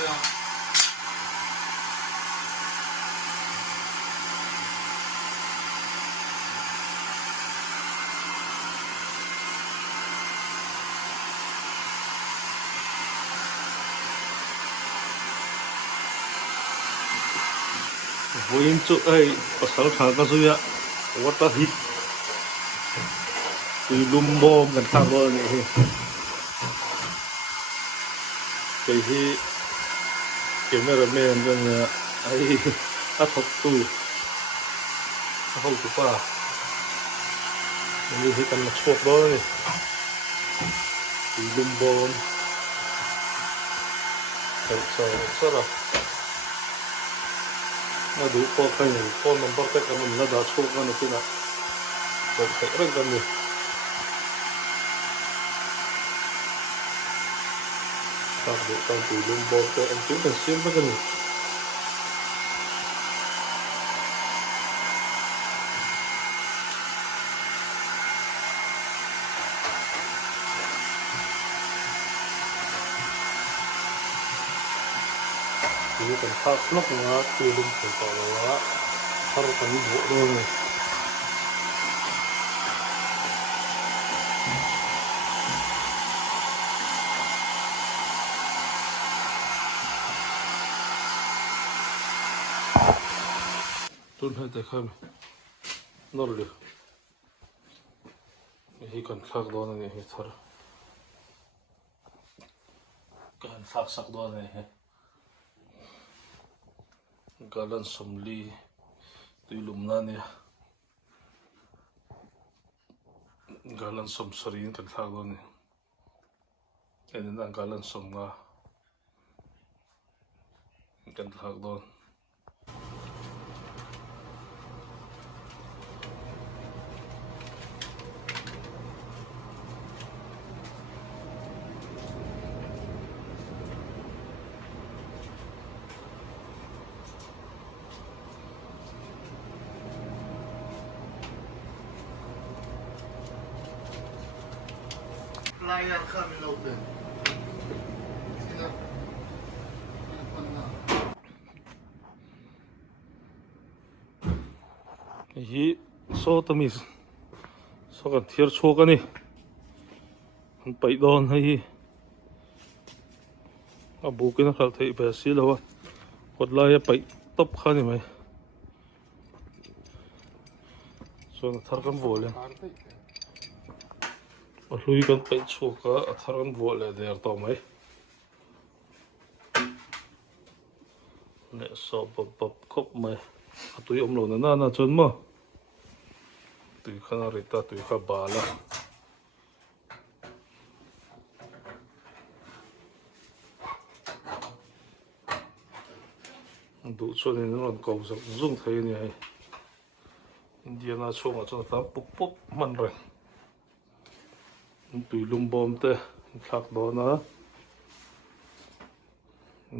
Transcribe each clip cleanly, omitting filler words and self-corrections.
Voin chu ai pasal thang ka suya wata hi tui lum bom kan thang lo ni hi cái hi cameraman kan ai a thok tu a hol tu pa ni hi kan chok lo ni tui lum bom kan sa ra na du ko kan phone number te kan na da chok kan ni na ko te rang kan ni ta du kan tui lum bom te an chu kan sim ba kan ni ini kan khak nok nga tui lum te to la har kan bo do ni tun hai te kham nor li hi kan khak do ni hi thar kan khak sak do ni hi galan somli tui lum na ni galan som sarin kan khak do ni en galan som nga kan khak do Flyer kami open. hi so tamis so kan thiar chok ani an pai don hi a bukin khal thei ba si lo khot lai pai top khani mai so na thar kan vol a hlui kan pai choka a thar kan vol le der to mai ne so bop khop mai a tui om lo na na chon mo tui khana rita tui kha bala du chon ni non ko zung thei ni ai India na chonga chon ta puk man re tui lum bom te khak do na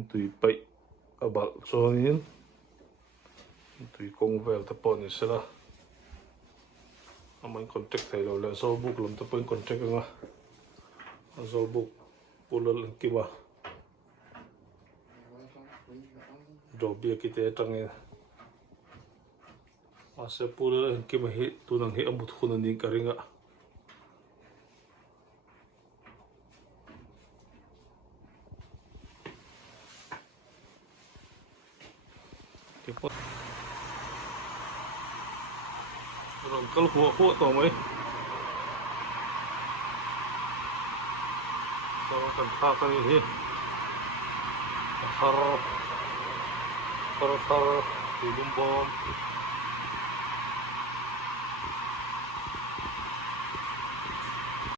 tui pai abal chonin tui kong vel te pon ni sela amai contact thei lo le so book lom te point contact nga so book Malsawmkima do bia ki te tangin ase Malsawmkima hi tunang hi amut khuna ni karinga rồi có hụa tổ mấy rồi cần pha cái gì thar thì bom bom